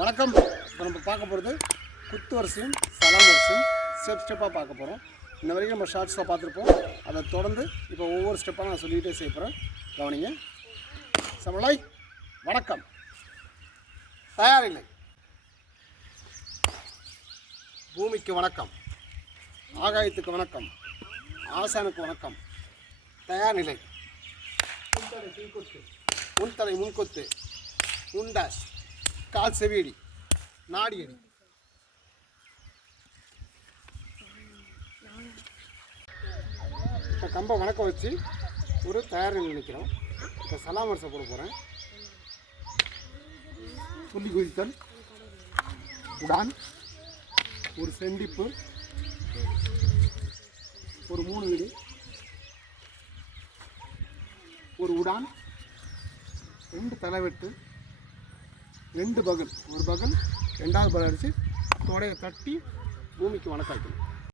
வணக்கம். இப்போ நம்ம பார்க்க போகிறது குத்து வரிசையும் சலாம் வரிசையும் ஸ்டெப்பாக பார்க்க போகிறோம். இன்ன வரைக்கும் நம்ம ஷார்ட்ஸாக பார்த்துருப்போம். அதை தொடர்ந்து இப்போ ஒவ்வொரு ஸ்டெப்பாக நான் சொல்லிகிட்டே செய்ய போகிறேன். கவனிங்க. சமலை வணக்கம். தயாரில்லை. பூமிக்கு வணக்கம், ஆகாயத்துக்கு வணக்கம், ஆசானுக்கு வணக்கம். தயார் நிலை. முன்தலை முன்கொத்து, முண்டாஸ், கால் செவியடி, நாடியடி. இப்போ கம்பை வணக்கம் வச்சு ஒரு தயார் நிலை நிற்கிறோம். இப்போ சலாம் வரிசை போட போகிறேன். புள்ளி குதித்தல், உடான், ஒரு செண்டிப்பு, ஒரு 3 விடி, ஒரு உடான், 2 தலைவெட்டு, 2 பகல், ஒரு பகல் 2வது பகல் அடித்து தொடையை தட்டி பூமிக்கு வணக்கம் வைக்கணும்.